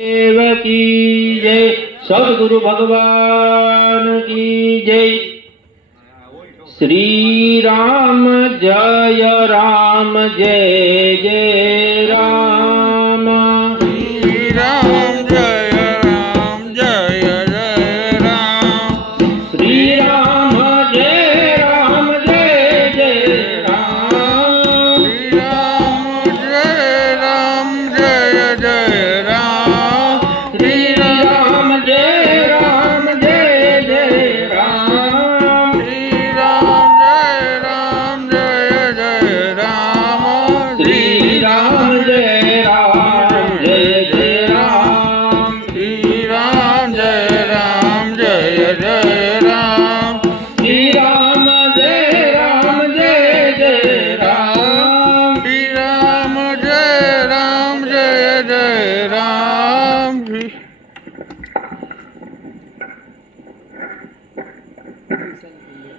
देव की जय। सद्गुरु भगवान की जय। श्री राम जय राम जय जय राम। श्री राम जय राम जय जय राम। श्री राम जय राम जय जय राम। श्री राम जय राम जय जय राम। श्री राम जय राम जय जय राम। श्री राम जय राम जय जय राम। श्री राम जय राम जय जय राम। श्री राम जय राम जय जय राम। श्री राम जय राम जय जय राम। श्री राम जय राम जय जय राम।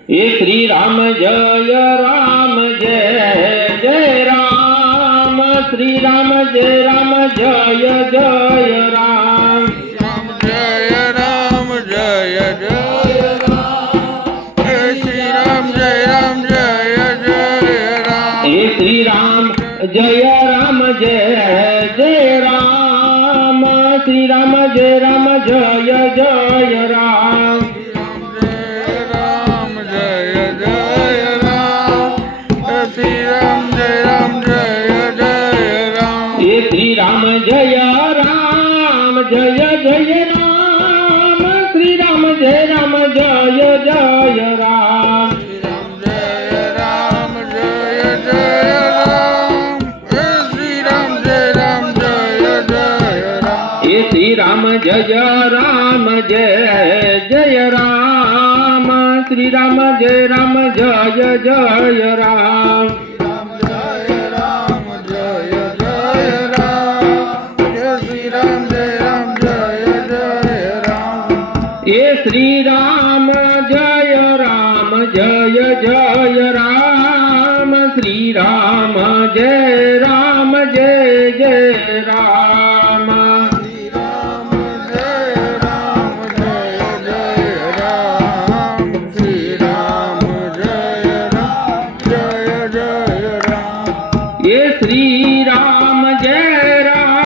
ये श्री राम जय राम जय जय राम। श्री राम जय राम जय जय राम। राम जय राम जय जय राम। श्री राम जय राम जय जय राम। ये श्री राम जय राम जय जय राम। श्री राम जय राम जय जय राम। जय राम जय जय राम। श्री राम जय राम जय जय राम। ये श्री राम जय राम जय जय राम। श्री राम जय राम जय जय राम। जय राम जय जय राम। श्री राम जय राम जय जय राम। ये श्री राम जय राम जय जय राम। श्री राम जय राम जय जय राम। जय राम जय जय राम। श्री राम जय राम जय जय राम। ये श्री राम जय राम जय जय राम। श्री राम जय